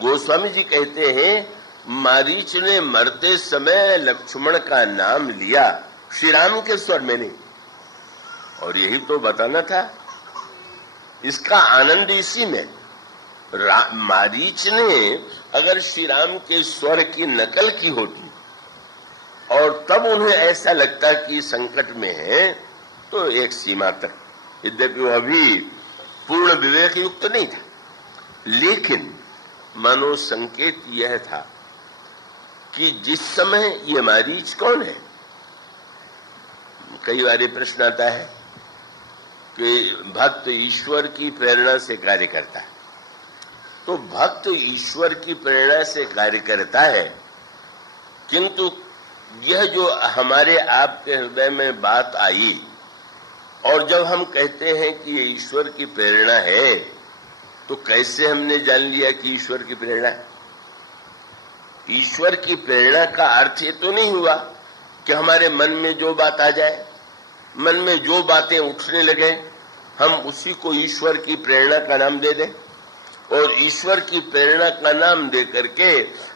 गोस्वामी जी कहते हैं मारीच ने मरते समय लक्ष्मण का नाम लिया, श्री राम के स्वर में नहीं। और यही तो बताना था, इसका आनंद इसी में। मारीच ने अगर श्री राम के स्वर की नकल की होती और तब उन्हें ऐसा लगता कि संकट में है, तो एक सीमा तक, यद्यपि वह अभी पूर्ण विवेक युक्त नहीं था, लेकिन मानो संकेत यह था कि जिस समय ये मारीच कौन है। कई बार प्रश्न आता है कि भक्त ईश्वर की प्रेरणा से कार्य करता है, तो भक्त ईश्वर की प्रेरणा से कार्य करता है, किंतु यह जो हमारे आपके हृदय में बात आई और जब हम कहते हैं कि ये ईश्वर की प्रेरणा है, तो कैसे हमने जान लिया कि ईश्वर की प्रेरणा है? ईश्वर की प्रेरणा का अर्थ ये तो नहीं हुआ कि हमारे मन में जो बात आ जाए, मन में जो बातें उठने लगे, हम उसी को ईश्वर की प्रेरणा का नाम दे दें और ईश्वर की प्रेरणा का नाम दे करके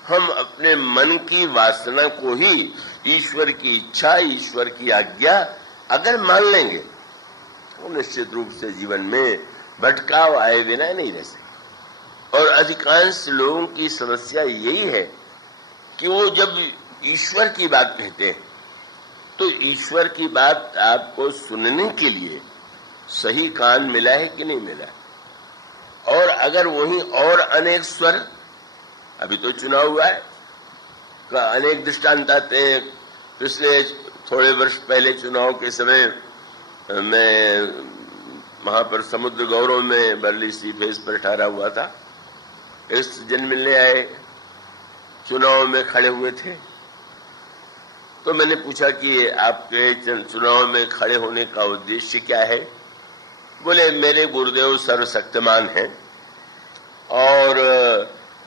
हम अपने मन की वासना को ही ईश्वर की इच्छा, ईश्वर की आज्ञा अगर मान लेंगे तो निश्चित रूप से जीवन में भटकाव आए बिना नहीं रह सकते। और अधिकांश लोगों की समस्या यही है कि वो जब ईश्वर की बात कहते हैं तो ईश्वर की बात आपको सुनने के लिए सही कान मिला है कि नहीं मिला, और अगर वही और अनेक स्वर, अभी तो चुनाव हुआ है, का अनेक दृष्टांत आते हैं। पिछले थोड़े वर्ष पहले चुनाव के समय मैं वहां पर समुद्र गौरव में बरली सी फेस पर ठहरा हुआ था। इस जन मिलने आए, चुनाव में खड़े हुए थे, तो मैंने पूछा कि आपके चुनाव में खड़े होने का उद्देश्य क्या है? बोले मेरे गुरुदेव सर्वशक्तिमान हैं और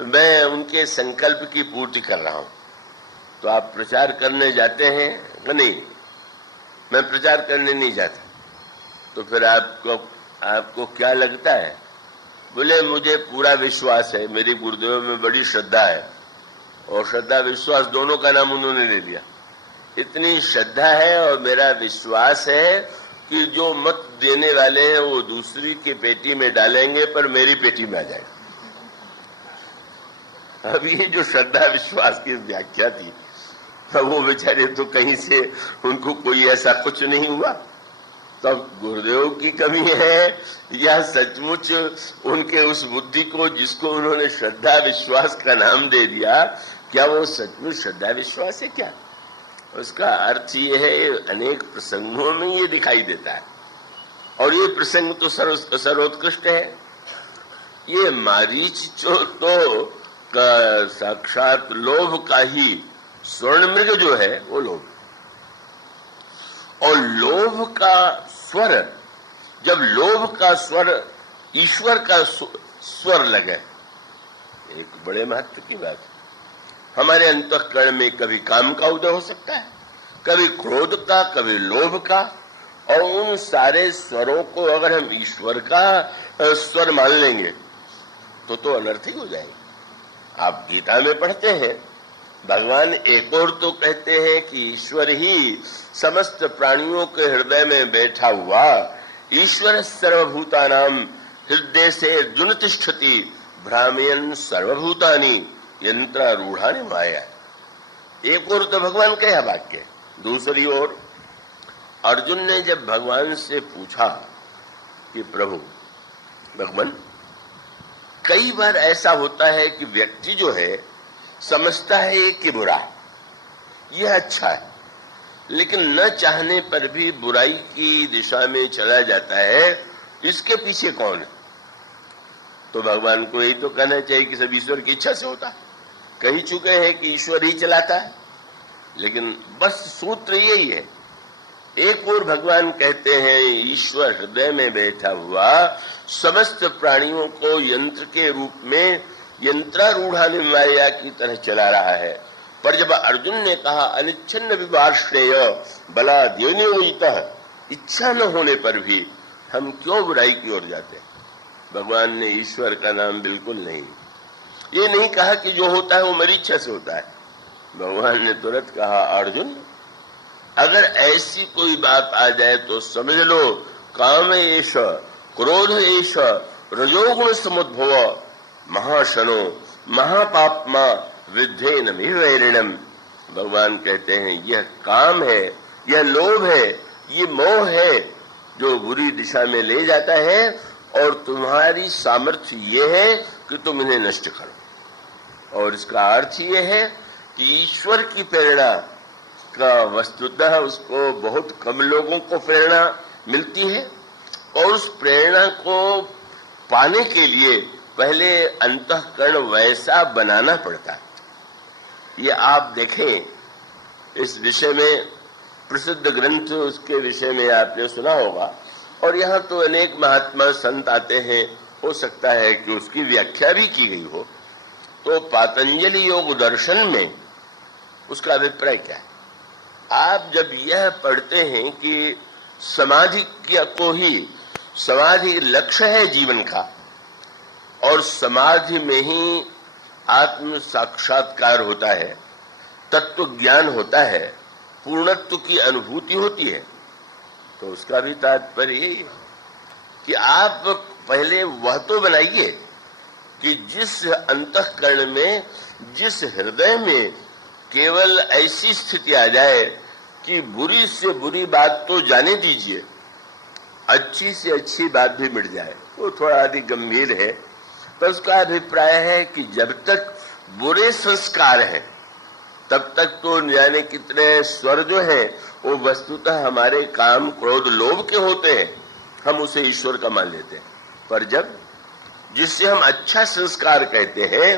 मैं उनके संकल्प की पूर्ति कर रहा हूं। तो आप प्रचार करने जाते हैं? नहीं, मैं प्रचार करने नहीं जाता। तो फिर आपको क्या लगता है? बोले मुझे पूरा विश्वास है, मेरे गुरुदेव में बड़ी श्रद्धा है। और श्रद्धा विश्वास दोनों का नाम उन्होंने ले लिया। इतनी श्रद्धा है और मेरा विश्वास है कि जो मत देने वाले हैं वो दूसरी की पेटी में डालेंगे पर मेरी पेटी में आ जाएगा। अब ये जो श्रद्धा विश्वास की व्याख्या थी, तो वो बेचारे तो कहीं से उनको कोई ऐसा कुछ नहीं हुआ। तब गुरुदेव की कमी है या सचमुच उनके उस बुद्धि को जिसको उन्होंने श्रद्धा विश्वास का नाम दे दिया, क्या वो सचमुच श्रद्धा विश्वास है क्या? उसका अर्थ ये है, अनेक प्रसंगों में ये दिखाई देता है और ये प्रसंग तो सर्वोत्कृष्ट है। ये मारीच तो साक्षात लोभ का ही स्वर्ण मृग जो है वो लोभ, और लोभ का स्वर, जब लोभ का स्वर ईश्वर का स्वर लगे, एक बड़े महत्व की बात है। हमारे अंतःकरण में कभी काम का उदय हो सकता है, कभी क्रोध का, कभी लोभ का, और उन सारे स्वरों को अगर हम ईश्वर का स्वर मान लेंगे तो अनर्थ ही हो जाएंगे। आप गीता में पढ़ते हैं, भगवान एक और तो कहते हैं कि ईश्वर ही समस्त प्राणियों के हृदय में बैठा हुआ, ईश्वर सर्वभूतानाम हृदय से अर्जुन तिष्ठति भ्रामयन् सर्वभूतानि यंत्रारूढ़ानि माया। एक और तो भगवान का यह वाक्य, दूसरी ओर अर्जुन ने जब भगवान से पूछा कि प्रभु भगवान, कई बार ऐसा होता है कि व्यक्ति जो है समझता है कि बुरा है, यह अच्छा है, लेकिन न चाहने पर भी बुराई की दिशा में चला जाता है। इसके पीछे कौन है? तो भगवान को यही तो कहना चाहिए कि सब ईश्वर की इच्छा से होता है। कही चुके हैं कि ईश्वर ही चलाता है, लेकिन बस सूत्र यही है। एक और भगवान कहते हैं ईश्वर हृदय में बैठा हुआ समस्त प्राणियों को यंत्र के रूप में यंत्रारूढ़ानि माया की तरह चला रहा है। पर जब अर्जुन ने कहा अनिच्छन्न विवाश्रेय बलाद्योनियोजितः, इच्छा न होने पर भी हम क्यों बुराई की ओर जाते हैं? भगवान ने ईश्वर का नाम बिल्कुल नहीं। ये नहीं कहा कि जो होता है वो मेरी इच्छा से होता है। भगवान ने तुरंत कहा, अर्जुन अगर ऐसी कोई बात आ जाए तो समझ लो काम एष क्रोध एष रजोगुण समुद्भव महाशनो महापापमा विद्धेन विवैरिणम। भगवान कहते हैं यह काम है, यह लोभ है, ये मोह है जो बुरी दिशा में ले जाता है, और तुम्हारी सामर्थ्य ये है कि तुम इन्हें नष्ट करो। और इसका अर्थ ये है कि ईश्वर की प्रेरणा का वस्तुतः उसको बहुत कम लोगों को प्रेरणा मिलती है, और उस प्रेरणा को पाने के लिए पहले अंतःकरण वैसा बनाना पड़ता है। ये आप देखें, इस विषय में प्रसिद्ध ग्रंथ उसके विषय में आपने सुना होगा, और यहाँ तो अनेक महात्मा संत आते हैं, हो सकता है कि उसकी व्याख्या भी की गई हो। तो पातंजलि योग दर्शन में उसका अभिप्राय क्या है? आप जब यह पढ़ते हैं कि समाधि को ही, समाधि लक्ष्य है जीवन का, और समाधि में ही आत्म साक्षात्कार होता है, तत्व ज्ञान होता है, पूर्णत्व की अनुभूति होती है, तो उसका भी तात्पर्य यही है कि आप पहले वह तो बनाइए कि जिस अंतःकरण में, जिस हृदय में केवल ऐसी स्थिति आ जाए कि बुरी से बुरी बात तो जाने दीजिए, अच्छी से अच्छी बात भी मिट जाए। वो थोड़ा अधिक गंभीर है, पर उसका अभिप्राय है कि जब तक बुरे संस्कार हैं तब तक तो जाने कितने स्वर जो हैं वो वस्तुतः हमारे काम क्रोध लोभ के होते हैं, हम उसे ईश्वर का मान लेते हैं। पर जब जिससे हम अच्छा संस्कार कहते हैं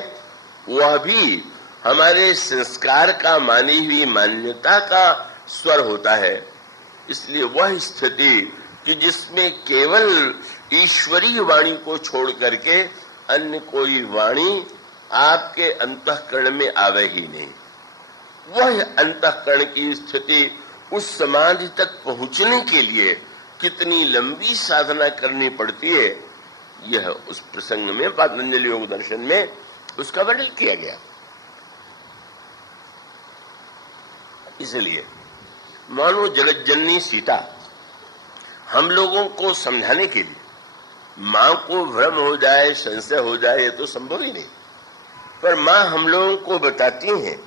वह भी हमारे संस्कार का मानी हुई मान्यता का स्वर होता है, इसलिए वह स्थिति कि जिसमें केवल ईश्वरीय वाणी को छोड़ करके अन्य कोई वाणी आपके अंतःकरण में आवे ही नहीं, वह अंतःकरण की स्थिति, उस समाधि तक पहुंचने के लिए कितनी लंबी साधना करनी पड़ती है, यह उस प्रसंग में पातंजलि योग दर्शन में उसका वर्णन किया गया। इसलिए मानो जगत जननी सीता हम लोगों को समझाने के लिए, मां को भ्रम हो जाए, संशय हो जाए, ये तो संभव ही नहीं, पर मां हम लोगों को बताती हैं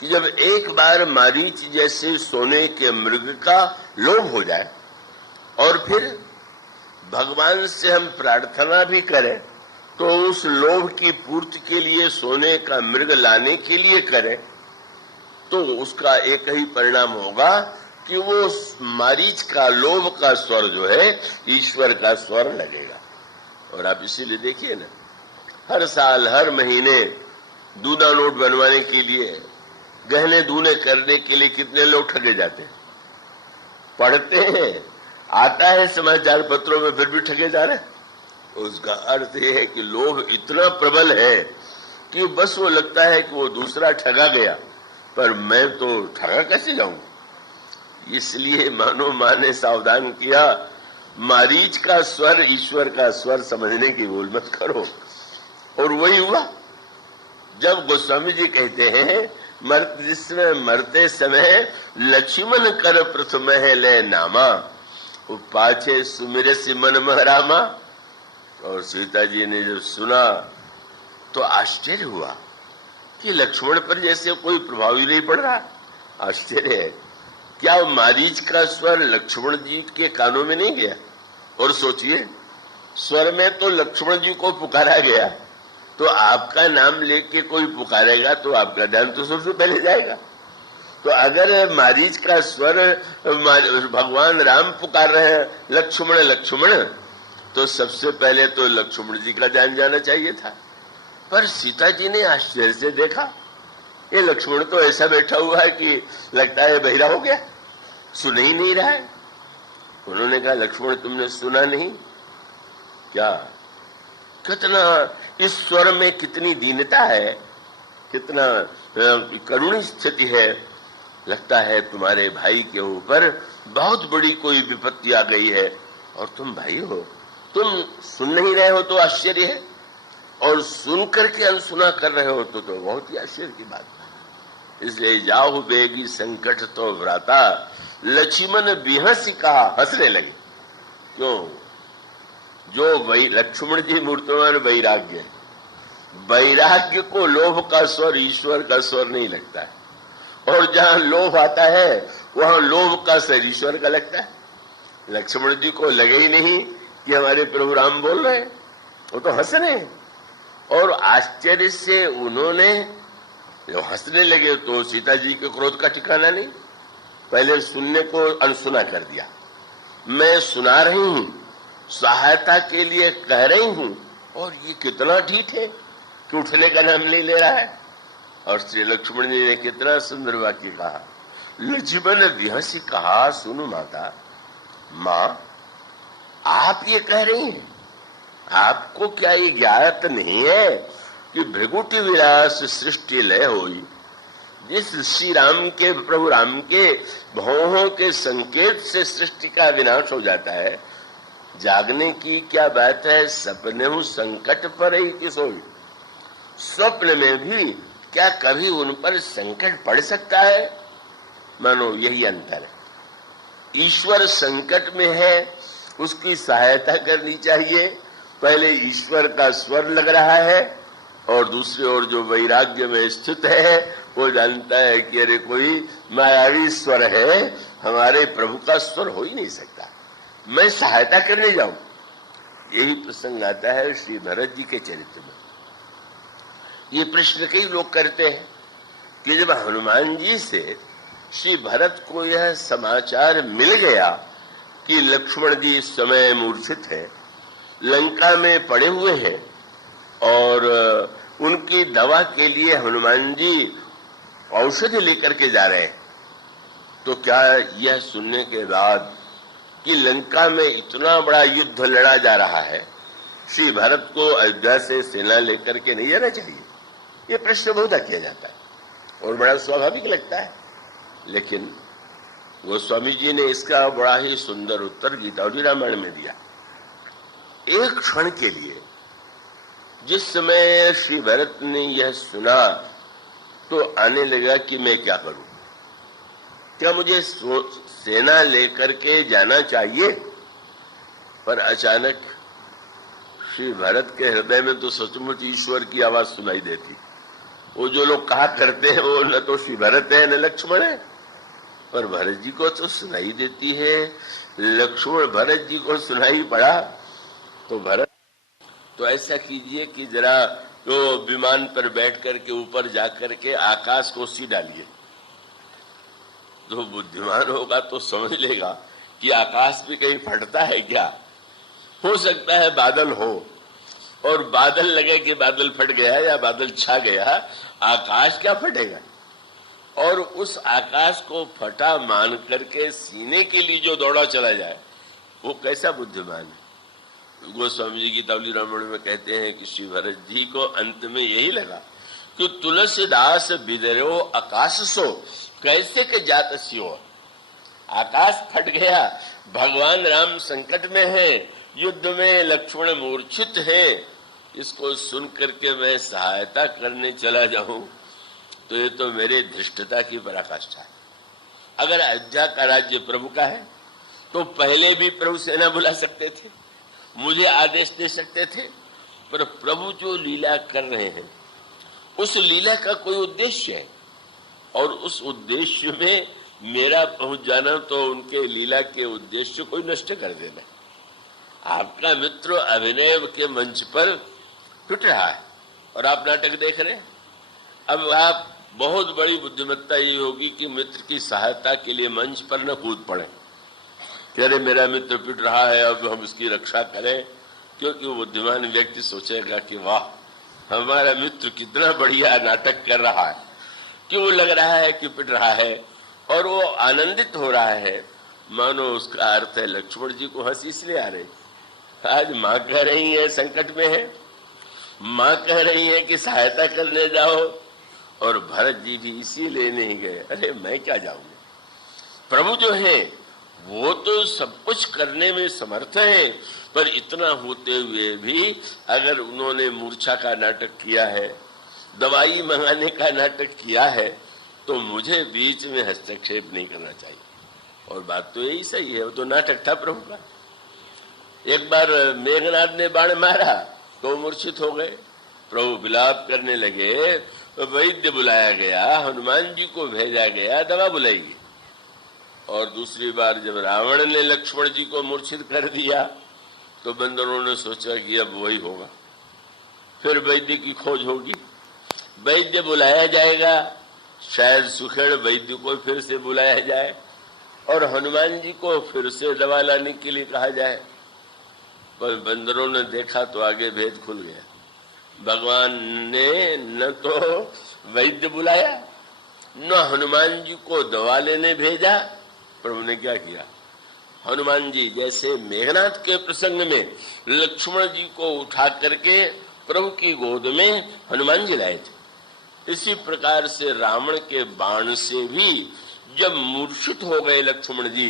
कि जब एक बार मारीच जैसे सोने के मृग का लोभ हो जाए और फिर भगवान से हम प्रार्थना भी करें तो उस लोभ की पूर्ति के लिए सोने का मृग लाने के लिए करें, तो उसका एक ही परिणाम होगा कि वो मारीच का लोभ का स्वर जो है ईश्वर का स्वर लगेगा। और आप इसीलिए देखिए ना, हर साल हर महीने दूना नोट बनवाने के लिए, गहने दूने करने के लिए कितने लोग ठगे जाते हैं। पढ़ते हैं, आता है समाचार पत्रों में, फिर भी ठगे जा रहे हैं। उसका अर्थ यह है कि लोभ इतना प्रबल है कि बस वो लगता है कि वो दूसरा ठगा गया, पर मैं तो ठगा कैसे जाऊं। इसलिए मानो मां ने सावधान किया, मारीच का स्वर ईश्वर का स्वर समझने की भूल मत करो। और वही हुआ जब गोस्वामी जी कहते हैं, जिसमें मरते समय लक्ष्मण कर प्रथम है ले नामा, वो पाछे सुमिर से मन महरामा। और सीता जी ने जब सुना तो आश्चर्य हुआ कि लक्ष्मण पर जैसे कोई प्रभाव ही नहीं पड़ रहा। आश्चर्य है, क्या मारीच का स्वर लक्ष्मण जी के कानों में नहीं गया? और सोचिए, स्वर में तो लक्ष्मण जी को पुकारा गया, तो आपका नाम लेके कोई पुकारेगा तो आपका ध्यान तो सबसे पहले जाएगा। तो अगर मारीच का स्वर भगवान राम पुकार रहे हैं लक्ष्मण लक्ष्मण, तो सबसे पहले तो लक्ष्मण जी का ध्यान जाना चाहिए था। पर सीता जी ने आश्चर्य से देखा, ये लक्ष्मण तो ऐसा बैठा हुआ है कि लगता है बहिरा हो गया, सुन ही नहीं रहा है। उन्होंने कहा, लक्ष्मण तुमने सुना नहीं क्या? कितना इस स्वर में कितनी दीनता है, कितना करुणी स्थिति है। लगता है तुम्हारे भाई के ऊपर बहुत बड़ी कोई विपत्ति आ गई है, और तुम भाई हो, तुम सुन नहीं रहे हो तो आश्चर्य है। और सुनकर के अनसुना कर रहे हो तो बहुत ही आश्चर्य की बात है। इसलिए जाहु बेगी संकट तो व्राता, लक्ष्मण बिहसी कहा, हंसने लगे। क्यों? जो वही लक्ष्मण जी मूर्तिमान वैराग्य, वैराग्य को लोभ का स्वर ईश्वर का स्वर नहीं लगता है, और जहां लोभ आता है वहां लोभ का स्वर ईश्वर का लगता है। लक्ष्मण जी को लगे ही नहीं कि हमारे प्रभु राम बोल रहे हैं, वो तो हंस रहे हैं। और आश्चर्य से उन्होंने जो हंसने लगे तो सीता जी के क्रोध का ठिकाना नहीं। पहले सुनने को अनसुना कर दिया, मैं सुना रही हूं, सहायता के लिए कह रही हूं, और ये कितना ढीठ है कि उठने का नाम नहीं ले रहा है। और श्री लक्ष्मण जी ने कितना सुंदर वाक्य कहा, लक्ष्मण बिहसी कहा, सुनो माता, मां आप ये कह रही हैं, आपको क्या ये ज्ञात नहीं है कि भृगुटी विलास सृष्टि लय होई, जिस श्री राम के प्रभु राम के भौहों के संकेत से सृष्टि का विनाश हो जाता है। जागने की क्या बात है, सपने हूं संकट पर ही किस हो, स्वप्न में भी क्या कभी उन पर संकट पड़ सकता है? मानो यही अंतर है। ईश्वर संकट में है, उसकी सहायता करनी चाहिए। पहले ईश्वर का स्वर लग रहा है, और दूसरी ओर जो वैराग्य में स्थित है वो जानता है कि अरे कोई मायावी स्वर है, हमारे प्रभु का स्वर हो ही नहीं सकता, मैं सहायता करने जाऊं। यही प्रसंग आता है श्री भरत जी के चरित्र में। ये प्रश्न कई लोग करते हैं कि जब हनुमान जी से श्री भरत को यह समाचार मिल गया कि लक्ष्मण जी इस समय मूर्छित है, लंका में पड़े हुए हैं, और उनकी दवा के लिए हनुमान जी औषधि लेकर के जा रहे हैं, तो क्या यह सुनने के बाद कि लंका में इतना बड़ा युद्ध लड़ा जा रहा है, श्री भरत को अयोध्या से सेना लेकर के नहीं जाना चाहिए? ये प्रश्न बहुधा किया जाता है और बड़ा स्वाभाविक लगता है। लेकिन गोस्वामी जी ने इसका बड़ा ही सुंदर उत्तर गीतावली रामायण में दिया। एक क्षण के लिए जिस समय श्री भरत ने यह सुना तो आने लगा कि मैं क्या करूं, क्या मुझे सेना लेकर के जाना चाहिए? पर अचानक श्री भरत के हृदय में तो सचमुच ईश्वर की आवाज सुनाई देती। वो जो लोग कहा करते हैं वो न तो श्री भरत है न लक्ष्मण है, पर भरत जी को तो सुनाई देती है। लक्ष्मण भरत जी को सुनाई पड़ा तो भरत, तो ऐसा कीजिए कि जरा तो विमान पर बैठ करके ऊपर जाकर के आकाश को सी डालिए, तो बुद्धिमान होगा तो समझ लेगा कि आकाश भी कहीं फटता है क्या। हो सकता है बादल हो और बादल लगे कि बादल फट गया या बादल छा गया, आकाश क्या फटेगा। और उस आकाश को फटा मान करके सीने के लिए जो दौड़ा चला जाए वो कैसा बुद्धिमान है। गोस्वामी जी गीतावली रामायण में कहते हैं कि श्री भरत जी को अंत में यही लगा कि तुलसीदास बिदरो आकाश सो कैसे के जात सियो। आकाश फट गया, भगवान राम संकट में है, युद्ध में लक्ष्मण मूर्छित है, इसको सुन करके मैं सहायता करने चला जाऊं तो ये तो मेरे धृष्टता की पराकाष्ठा है। अगर अयोध्या का राज्य प्रभु का है तो पहले भी प्रभु सेना बुला सकते थे, मुझे आदेश दे सकते थे, पर प्रभु जो लीला कर रहे हैं उस लीला का कोई उद्देश्य है, और उस उद्देश्य में मेरा पहुंच जाना तो उनके लीला के उद्देश्य को नष्ट कर देना। आपका मित्र अभिनय के मंच पर पिट रहा है और आप नाटक देख रहे हैं। अब आप बहुत बड़ी बुद्धिमत्ता ये होगी कि मित्र की सहायता के लिए मंच पर न कूद पड़े कि अरे मेरा मित्र पिट रहा है अब हम उसकी रक्षा करें, क्योंकि वो बुद्धिमान व्यक्ति सोचेगा कि वाह हमारा मित्र कितना बढ़िया नाटक कर रहा है, क्यों लग रहा है कि पिट रहा है और वो आनंदित हो रहा है। मानो उसका अर्थ है लक्ष्मण जी को हंसी इसलिए आ रही, आज माँ कह रही है संकट में है, माँ कह रही है कि सहायता करने जाओ, और भरत जी भी इसीलिए नहीं गए। अरे मैं क्या जाऊंगा, प्रभु जो है वो तो सब कुछ करने में समर्थ है, पर इतना होते हुए भी अगर उन्होंने मूर्छा का नाटक किया है, दवाई मंगाने का नाटक किया है, तो मुझे बीच में हस्तक्षेप नहीं करना चाहिए। और बात तो यही सही है, वो तो नाटक था प्रभु का। एक बार मेघनाद ने बाण मारा तो मूर्छित हो गए, प्रभु विलाप करने लगे, तो वैद्य बुलाया गया, हनुमान जी को भेजा गया, दवा बुलाई गई। और दूसरी बार जब रावण ने लक्ष्मण जी को मूर्छित कर दिया तो बंदरों ने सोचा कि अब वही होगा, फिर वैद्य की खोज होगी, वैद्य बुलाया जाएगा, शायद सुखेड़ वैद्य को फिर से बुलाया जाए और हनुमान जी को फिर से दवा लाने के लिए कहा जाए। पर बंदरों ने देखा तो आगे भेद खुल गया। भगवान ने न तो वैद्य बुलाया, न हनुमान जी को दवा लेने भेजा। प्रभु ने क्या किया, हनुमान जी जैसे मेघनाथ के प्रसंग में लक्ष्मण जी को उठा करके प्रभु की गोद में हनुमान जी लाए थे, इसी प्रकार से रावण के बाण से भी जब मूर्छित हो गए लक्ष्मण जी,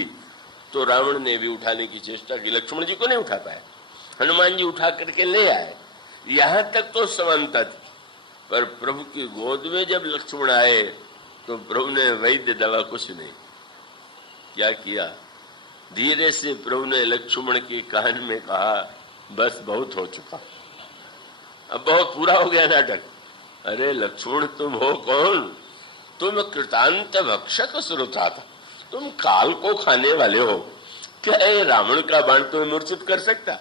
तो रावण ने भी उठाने की चेष्टा की, लक्ष्मण जी को नहीं उठा पाया, हनुमान जी उठा करके ले आए। यहां तक तो समानता थी, पर प्रभु की गोद में जब लक्ष्मण आए तो प्रभु ने वैद्य दवा कुछ नहीं, क्या किया, धीरे से प्रभु ने लक्ष्मण के कान में कहा, बस बहुत हो चुका, अब बहुत पूरा हो गया नाटक। अरे लक्ष्मण तुम हो कौन, तुम कृतांत भक्षक श्रोता था, तुम काल को खाने वाले हो, क्या ये रावण का बाण तुम्हें मूर्छित कर सकता।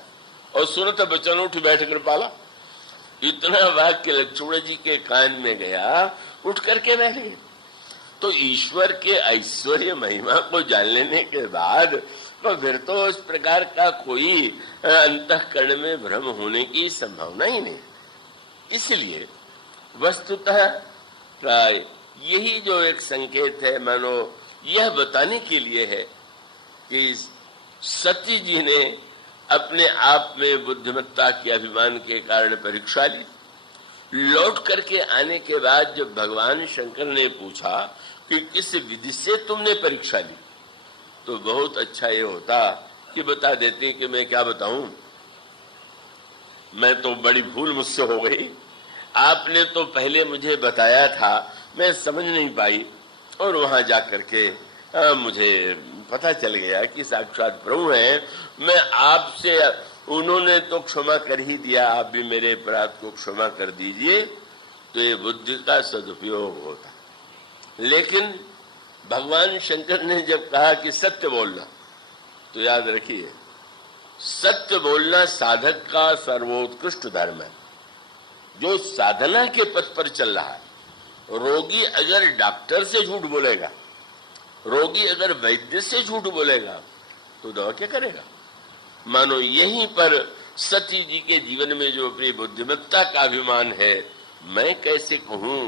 और सुनत बचन उठ बैठ कर पाला, इतना वाक्य लक्ष्मण जी के कान में गया, उठ करके बैठ गए। तो ईश्वर के ऐश्वर्य महिमा को जान लेने के बाद तो फिर तो इस प्रकार का कोई अंतःकरण में भ्रम होने की संभावना ही नहीं। इसलिए वस्तुतः यही जो एक संकेत है, मानो यह बताने के लिए है कि सती जी ने अपने आप में बुद्धिमत्ता के अभिमान के कारण परीक्षा ली। लौट करके आने के बाद जब भगवान शंकर ने पूछा कि किस विधि से तुमने परीक्षा ली, तो बहुत अच्छा ये होता कि बता देते कि मैं क्या बताऊं, मैं तो बड़ी भूल मुझसे हो गई, आपने तो पहले मुझे बताया था, मैं समझ नहीं पाई, और वहां जाकर के मुझे पता चल गया कि साक्षात प्रभु हैं। मैं आपसे, उन्होंने तो क्षमा कर ही दिया, आप भी मेरे अपराध को क्षमा कर दीजिए, तो ये बुद्धि का सदुपयोग होता। लेकिन भगवान शंकर ने जब कहा कि सत्य बोलना, तो याद रखिए, सत्य बोलना साधक का सर्वोत्कृष्ट धर्म है। जो साधना के पथ पर चल रहा है, रोगी अगर डॉक्टर से झूठ बोलेगा, रोगी अगर वैद्य से झूठ बोलेगा, तो दवा क्या करेगा। मानो यहीं पर सती जी के जीवन में जो अपनी बुद्धिमत्ता का अभिमान है, मैं कैसे कहूं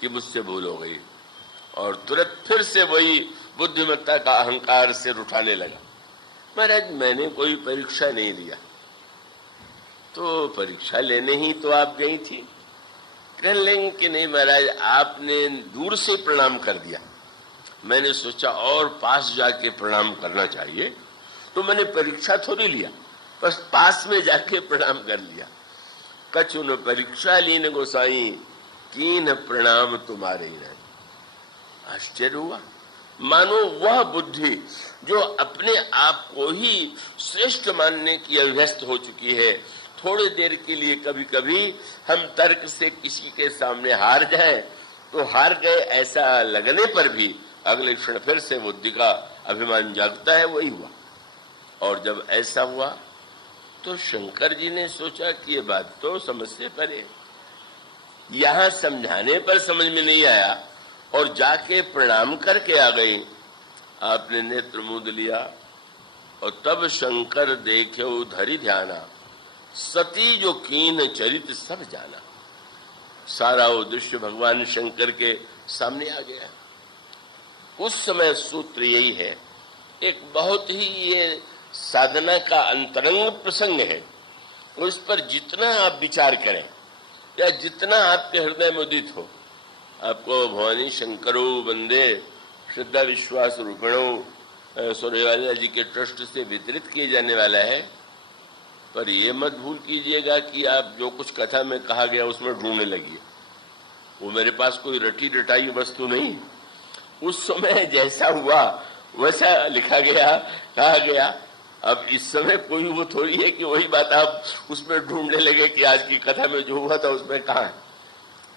कि मुझसे भूल हो गई, और तुरंत फिर से वही बुद्धिमत्ता का अहंकार से उठाने लगा। महाराज मैंने कोई परीक्षा नहीं लिया, तो परीक्षा लेने ही तो आप गई थी। कह लेंगे कि नहीं महाराज, आपने दूर से प्रणाम कर दिया, मैंने सोचा और पास जाके प्रणाम करना चाहिए, तो मैंने परीक्षा थोड़ी लिया, बस पास में जाके प्रणाम कर लिया। कछु न परीक्षा लीन गोसाई, कीन प्रणाम तुम्हारे ही। आश्चर्य हुआ, मानो वह बुद्धि जो अपने आप को ही श्रेष्ठ मानने की अभ्यस्त हो चुकी है, थोड़ी देर के लिए कभी कभी हम तर्क से किसी के सामने हार जाएं तो हार गए ऐसा लगने पर भी अगले क्षण फिर से बुद्धि का अभिमान जागता है। वही हुआ, और जब ऐसा हुआ तो शंकर जी ने सोचा कि ये बात तो समझ से परे, यहां समझाने पर समझ में नहीं आया, और जाके प्रणाम करके आ गई। आपने नेत्र मूंद लिया, और तब शंकर देखे धरि ध्याना, सती जो कीन चरित सब जाना। सारा वो दृश्य भगवान शंकर के सामने आ गया। उस समय सूत्र यही है, एक बहुत ही ये साधना का अंतरंग प्रसंग है, उस पर जितना आप विचार करें या जितना आपके हृदय में उदित हो, आपको भवानी शंकरो वंदे श्रद्धा विश्वास रूपिणो सोरेवाला जी के ट्रस्ट से वितरित किए जाने वाला है। पर ये मत भूल कीजिएगा कि आप जो कुछ कथा में कहा गया उसमें ढूंढने लगी। वो मेरे पास कोई रटी रटाई वस्तु नहीं, उस समय जैसा हुआ वैसा लिखा गया, कहा गया। अब इस समय कोई वो थोड़ी है कि वही बात आप उसमें ढूंढने लगे कि आज की कथा में जो हुआ था उसमें कहाँ है।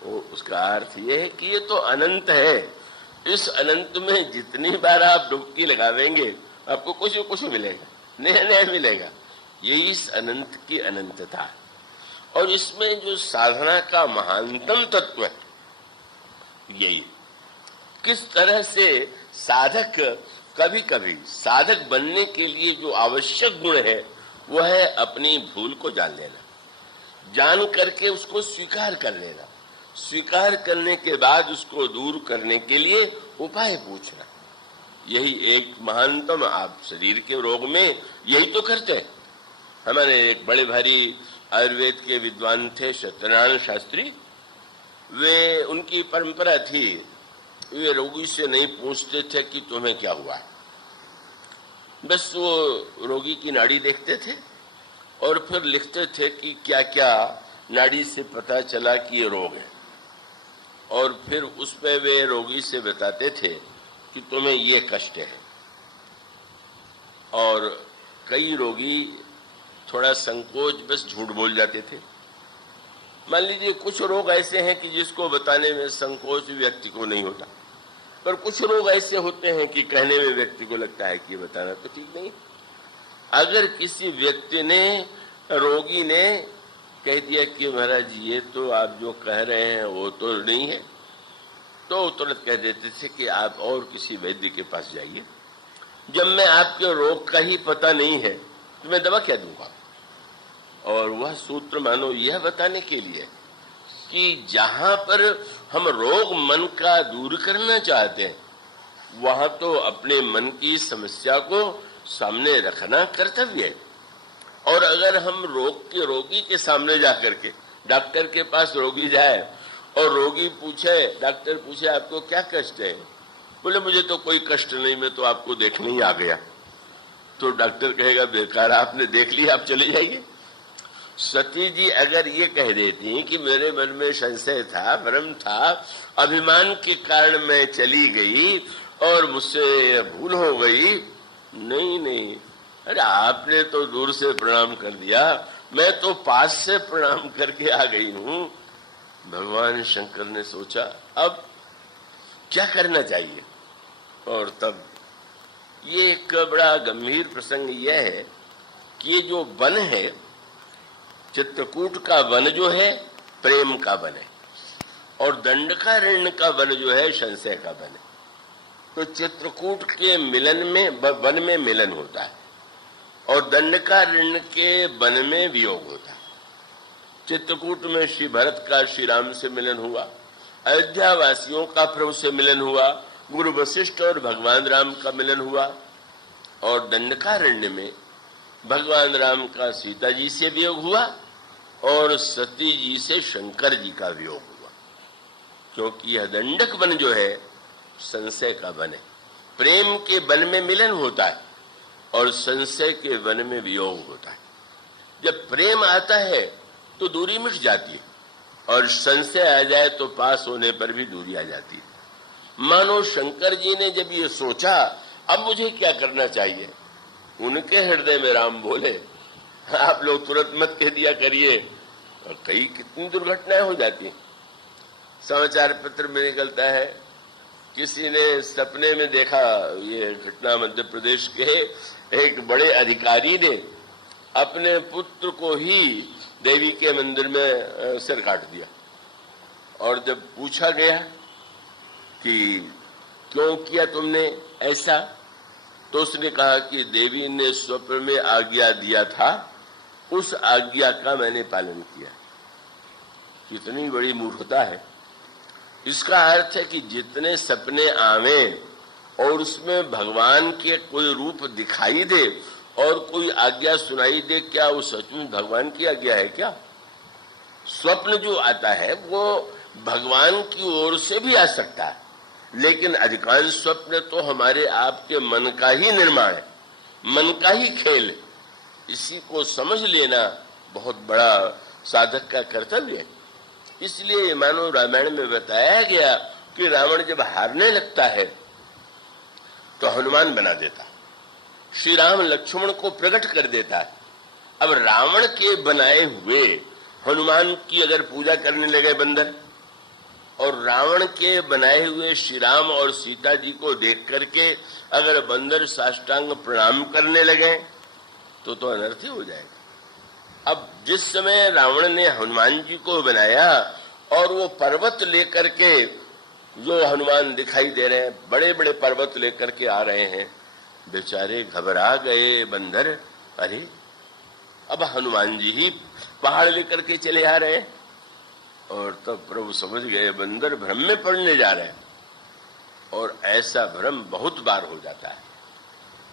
वो उसका अर्थ ये है कि ये तो अनंत है। इस अनंत में जितनी बार आप डुबकी लगावेंगे आपको कुछ न कुछ मिलेगा, नया नया मिलेगा। यही इस अनंत की अनंतता है। और इसमें जो साधना का महानतम तत्व है यही, किस तरह से साधक कभी कभी साधक बनने के लिए जो आवश्यक गुण है वह है अपनी भूल को जान लेना, जान करके उसको स्वीकार कर लेना, स्वीकार करने के बाद उसको दूर करने के लिए उपाय पूछना। यही एक महानतम, आप शरीर के रोग में यही तो करते हैं। हमारे एक बड़े भारी आयुर्वेद के विद्वान थे सत्यनारायण शास्त्री। वे, उनकी परंपरा थी, वे रोगी से नहीं पूछते थे कि तुम्हें क्या हुआ है, बस वो रोगी की नाड़ी देखते थे और फिर लिखते थे कि क्या क्या नाड़ी से पता चला कि ये रोग है। और फिर उसमें वे रोगी से बताते थे कि तुम्हें ये कष्ट है। और कई रोगी थोड़ा संकोच बस झूठ बोल जाते थे। मान लीजिए कुछ रोग ऐसे हैं कि जिसको बताने में संकोच व्यक्ति को नहीं होता, पर कुछ रोग ऐसे होते हैं कि कहने में व्यक्ति को लगता है कि ये बताना तो ठीक नहीं। अगर किसी व्यक्ति ने, रोगी ने कह दिया कि महाराज ये तो आप जो कह रहे हैं वो तो नहीं है, तो तुरंत कह देते थे कि आप और किसी वैद्य के पास जाइए। जब मैं आपके रोग का ही पता नहीं है तो मैं दवा क्या दूंगा। और वह सूत्र मानो यह बताने के लिए कि जहां पर हम रोग मन का दूर करना चाहते हैं वहां तो अपने मन की समस्या को सामने रखना कर्तव्य है। और अगर हम रोगी के सामने जाकर के, डॉक्टर के पास रोगी जाए और रोगी पूछे, डॉक्टर पूछे आपको क्या कष्ट है, बोले मुझे तो कोई कष्ट नहीं, मैं तो आपको देखने ही आ गया, तो डॉक्टर कहेगा बेकार, आपने देख लिया, आप चले जाइए। सती जी अगर ये कह देती कि मेरे मन में संशय था, भ्रम था, अभिमान के कारण मैं चली गई और मुझसे भूल हो गई, नहीं नहीं, अरे आपने तो दूर से प्रणाम कर दिया, मैं तो पास से प्रणाम करके आ गई हूं। भगवान शंकर ने सोचा अब क्या करना चाहिए। और तब ये एक बड़ा गंभीर प्रसंग यह है कि ये जो वन है, चित्रकूट का वन जो है प्रेम का वन है और दंडकारण्य का वन जो है संशय का वन है। तो चित्रकूट के मिलन में, वन में मिलन होता है और दंडकारण्य के वन में वियोग होता है। चित्रकूट में श्री भरत का श्री राम से मिलन हुआ, अयोध्या वासियों का प्रभु से मिलन हुआ, गुरु वशिष्ठ और भगवान राम का मिलन हुआ। और दंडकारण्य में भगवान राम का सीता जी से वियोग हुआ और सती जी से शंकर जी का वियोग हुआ। क्योंकि यह दंडक वन जो है संशय का वन है। प्रेम के वन में मिलन होता है और संशय के वन में वियोग होता है। जब प्रेम आता है तो दूरी मिट जाती है और संशय आ जाए तो पास होने पर भी दूरी आ जाती है। मानो शंकर जी ने जब ये सोचा अब मुझे क्या करना चाहिए, उनके हृदय में राम बोले, आप लोग तुरंत मत कह दिया करिए, और कई कितनी दुर्घटनाएं हो जाती हैं। समाचार पत्र में निकलता है किसी ने सपने में देखा, ये घटना मध्य प्रदेश के एक बड़े अधिकारी ने अपने पुत्र को ही देवी के मंदिर में सिर काट दिया। और जब पूछा गया कि क्यों किया तुमने ऐसा, तो उसने कहा कि देवी ने स्वप्न में आज्ञा दिया था, उस आज्ञा का मैंने पालन किया। कितनी बड़ी मूर्खता है। इसका अर्थ है कि जितने सपने आवे और उसमें भगवान के कोई रूप दिखाई दे और कोई आज्ञा सुनाई दे, क्या वो सचमुच भगवान की आज्ञा है क्या? स्वप्न जो आता है वो भगवान की ओर से भी आ सकता है, लेकिन अधिकांश स्वप्न तो हमारे आपके मन का ही निर्माण है, मन का ही खेल है। इसी को समझ लेना बहुत बड़ा साधक का कर्तव्य है। इसलिए मानो रामायण में बताया गया कि रावण जब हारने लगता है तो हनुमान बना देता, श्री राम लक्ष्मण को प्रकट कर देता है। अब रावण के बनाए हुए हनुमान की अगर पूजा करने लगे बंदर, और रावण के बनाए हुए श्री राम और सीता जी को देख करके अगर बंदर साष्टांग प्रणाम करने लगे तो अनर्थ ही हो जाएगा। अब जिस समय रावण ने हनुमान जी को बनाया और वो पर्वत लेकर के, जो हनुमान दिखाई दे रहे हैं, बड़े बड़े पर्वत लेकर के आ रहे हैं, बेचारे घबरा गए बंदर। अरे अब हनुमान जी ही पहाड़ लेकर के चले आ रहे हैं। और तब प्रभु समझ गए बंदर भ्रम में पड़ने जा रहे हैं। और ऐसा भ्रम बहुत बार हो जाता है।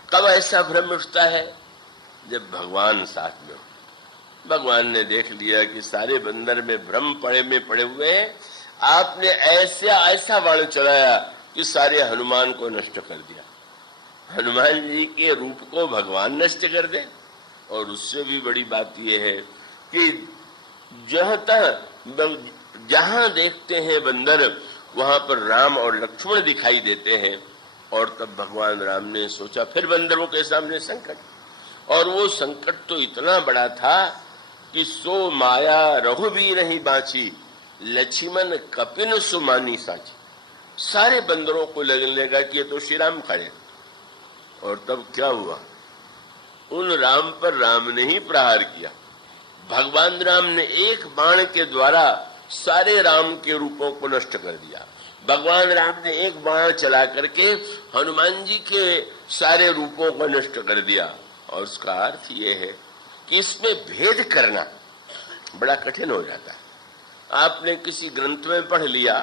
कब ऐसा भ्रम उठता है? जब भगवान साथ में हो। भगवान ने देख लिया कि सारे बंदर में भ्रम पड़े हुए हैं, आपने ऐसा बाण चलाया कि सारे हनुमान को नष्ट कर दिया। हनुमान जी के रूप को भगवान नष्ट कर दे। और उससे भी बड़ी बात यह है कि जहां देखते हैं बंदर, वहां पर राम और लक्ष्मण दिखाई देते हैं। और तब भगवान राम ने सोचा फिर बंदरों के सामने संकट, और वो संकट तो इतना बड़ा था कि सो माया रघुबीर नहीं बांची, लक्ष्मण कपिन सुमानी साची। सारे बंदरों को लगने लगा कि ये तो श्री राम खड़े। और तब क्या हुआ? उन राम पर राम ने ही प्रहार किया। भगवान राम ने एक बाण के द्वारा सारे राम के रूपों को नष्ट कर दिया। भगवान राम ने एक बाण चला करके हनुमान जी के सारे रूपों को नष्ट कर दिया। और उसका अर्थ ये है कि इसमें भेद करना बड़ा कठिन हो जाता है। आपने किसी ग्रंथ में पढ़ लिया,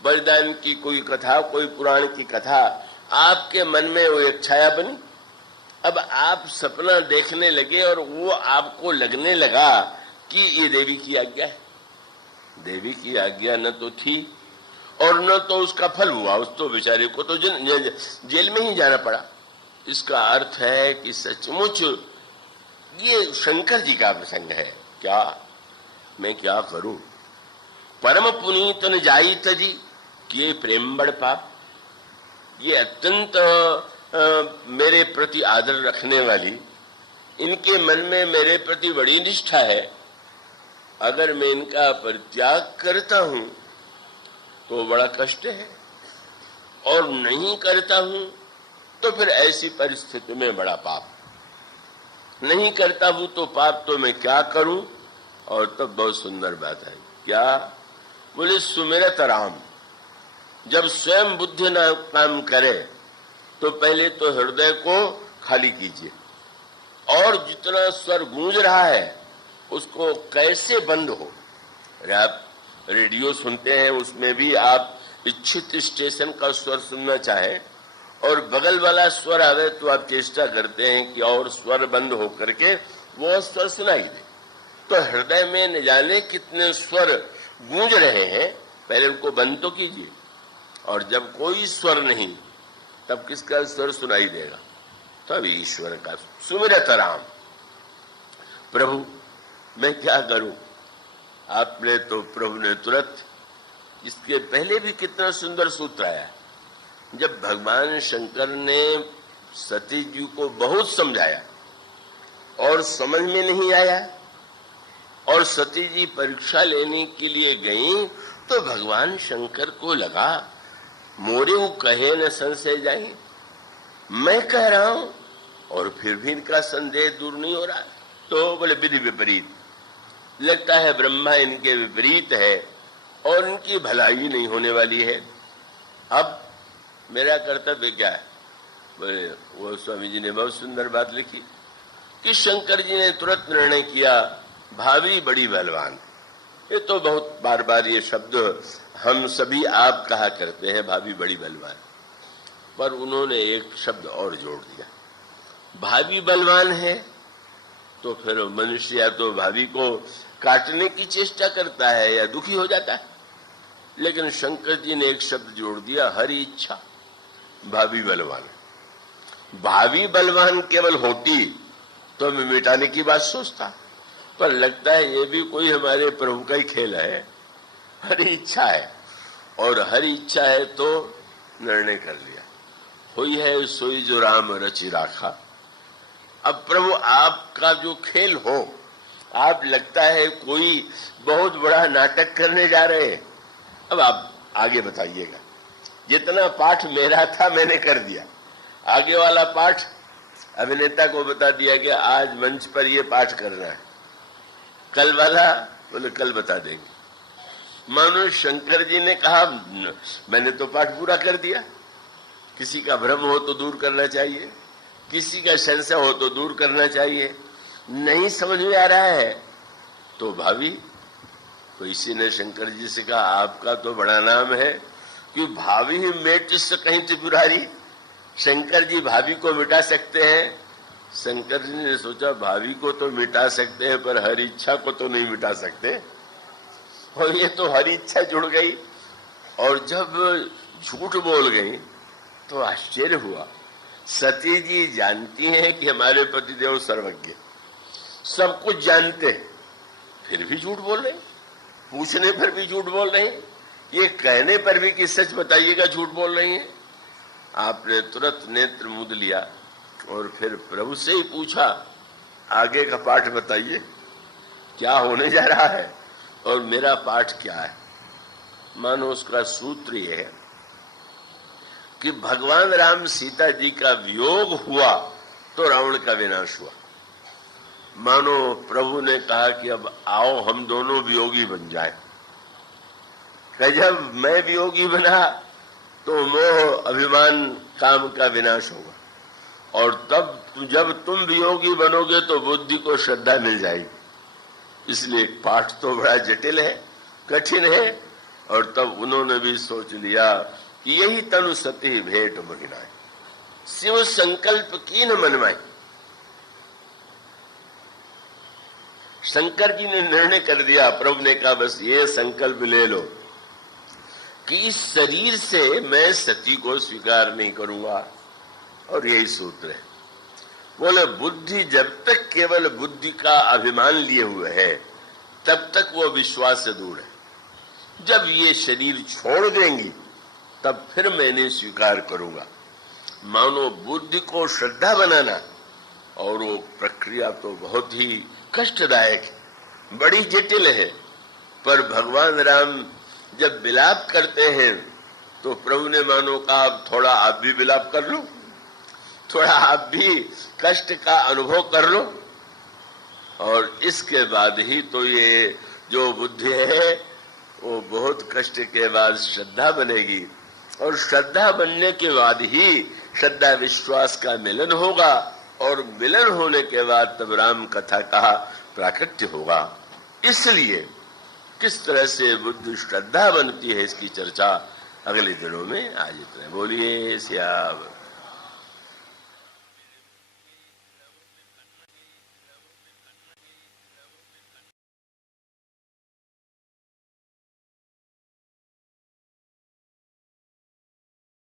बलिदान की कोई कथा, कोई पुराण की कथा, आपके मन में वो एक छाया बनी। अब आप सपना देखने लगे और वो आपको लगने लगा कि ये देवी की आज्ञा है। देवी की आज्ञा न तो थी और न तो उसका फल हुआ। उस तो बेचारे को तो जेल में ही जाना पड़ा। इसका अर्थ है कि सचमुच ये शंकर जी का प्रसंग है। क्या मैं क्या करूं? परम पुनीत न जाई तजी किए प्रेम बड़ पाप। ये अत्यंत मेरे प्रति आदर रखने वाली, इनके मन में मेरे प्रति बड़ी निष्ठा है। अगर मैं इनका परित्याग करता हूं तो बड़ा कष्ट है, और नहीं करता हूं तो फिर ऐसी परिस्थिति में बड़ा पाप। नहीं करता हूं तो पाप तो मैं क्या करूं? और तब बहुत सुंदर बात है। क्या बोले? सुमिरत राम। जब स्वयं बुद्धि न काम करे तो पहले तो हृदय को खाली कीजिए, और जितना स्वर गूंज रहा है उसको कैसे बंद हो। आप रेडियो सुनते हैं, उसमें भी आप इच्छित स्टेशन का स्वर सुनना चाहें और बगल वाला स्वर आवे तो आप चेष्टा करते हैं कि और स्वर बंद हो करके वो स्वर सुनाई दे। तो हृदय में न जाने कितने स्वर गूंज रहे हैं, पहले उनको बंद तो कीजिए। और जब कोई स्वर नहीं, तब किसका स्वर सुनाई देगा? तब ईश्वर का। सुमिरत राम। प्रभु मैं क्या करूं? आपने तो, प्रभु ने तुरंत, इसके पहले भी कितना सुंदर सूत्र आया। जब भगवान शंकर ने सती जी को बहुत समझाया और समझ में नहीं आया, और सती जी परीक्षा लेने के लिए गई, तो भगवान शंकर को लगा मोरे वो कहे न संशय जाए। मैं कह रहा हूं और फिर भी इनका संदेह दूर नहीं हो रहा। तो बोले विधि विपरीत, लगता है ब्रह्मा इनके विपरीत है और इनकी भलाई नहीं होने वाली है। अब मेरा कर्तव्य क्या है? बोले वो स्वामी जी ने बहुत सुंदर बात लिखी कि शंकर जी ने तुरंत निर्णय किया, भाभी बड़ी बलवान। ये तो बहुत बार बार ये शब्द हम सभी आप कहा करते हैं, भाभी बड़ी बलवान, पर उन्होंने एक शब्द और जोड़ दिया। भाभी बलवान है तो फिर मनुष्य या तो भाभी को काटने की चेष्टा करता है या दुखी हो जाता है। लेकिन शंकर जी ने एक शब्द जोड़ दिया, हरि इच्छा। भावी बलवान, भावी बलवान केवल होती तो मैं मिटाने की बात सोचता, पर लगता है ये भी कोई हमारे प्रभु का ही खेल है। हरि इच्छा है, और हरि इच्छा है तो निर्णय कर लिया, हुई है सोई जो राम रचि राखा। अब प्रभु आपका जो खेल हो, आप लगता है कोई बहुत बड़ा नाटक करने जा रहे हैं। अब आप आगे बताइएगा, जितना पाठ मेरा था मैंने कर दिया, आगे वाला पाठ अभिनेता को बता दिया कि आज मंच पर ये पाठ करना है, कल वाला बोले कल बता देंगे। मानो शंकर जी ने कहा मैंने तो पाठ पूरा कर दिया, किसी का भ्रम हो तो दूर करना चाहिए, किसी का संशय हो तो दूर करना चाहिए, नहीं समझ में आ रहा है तो भावी। तो इसी ने शंकर जी से कहा आपका तो बड़ा नाम है कि भावी ही मेट से कहीं त्रिपुरारी। शंकर जी भावी को मिटा सकते हैं। शंकर जी ने सोचा भावी को तो मिटा सकते हैं पर हरि इच्छा को तो नहीं मिटा सकते, और ये तो हरि इच्छा जुड़ गई। और जब झूठ बोल गई तो आश्चर्य हुआ। सती जी जानती हैं कि हमारे पतिदेव सर्वज्ञ, सब कुछ जानते हैं, फिर भी झूठ बोल रहे, पूछने पर भी झूठ बोल रहे हैं, ये कहने पर भी कि सच बताइएगा झूठ बोल रही हैं। आपने तुरंत नेत्र मूंद लिया और फिर प्रभु से ही पूछा आगे का पाठ बताइए, क्या होने जा रहा है और मेरा पाठ क्या है। मानो उसका सूत्र यह है कि भगवान राम सीता जी का वियोग हुआ तो रावण का विनाश हुआ। मानो प्रभु ने कहा कि अब आओ हम दोनों वियोगी बन जाएं। जब मैं वियोगी बना तो मोह अभिमान काम का विनाश होगा, और तब जब तुम वियोगी बनोगे तो बुद्धि को श्रद्धा मिल जाएगी। इसलिए पाठ तो बड़ा जटिल है, कठिन है। और तब उन्होंने भी सोच लिया कि यही तनु सती भेंट बगिनाए, शिव संकल्प की न मनमाई। शंकर जी ने निर्णय कर दिया, प्रभु ने कहा बस ये संकल्प ले लो कि इस शरीर से मैं सती को स्वीकार नहीं करूंगा। और यही सूत्र है। बोले बुद्धि जब तक केवल बुद्धि का अभिमान लिए हुए है तब तक वो विश्वास से दूर है। जब ये शरीर छोड़ देंगी तब फिर मैंने स्वीकार करूंगा। मानो बुद्धि को श्रद्धा बनाना, और वो प्रक्रिया तो बहुत ही कष्टदायक है, बड़ी जटिल है। पर भगवान राम जब विलाप करते हैं तो प्रभु ने मानो कहा थोड़ा आप भी विलाप कर लो, थोड़ा आप भी कष्ट का अनुभव कर लो, और इसके बाद ही तो ये जो बुद्धि है वो बहुत कष्ट के बाद श्रद्धा बनेगी, और श्रद्धा बनने के बाद ही श्रद्धा विश्वास का मिलन होगा, और मिलन होने के बाद तब राम कथा का प्राकट्य होगा। इसलिए किस तरह से बुद्धि श्रद्धा बनती है इसकी चर्चा अगले दिनों में आज इतने बोलिए। श्याम।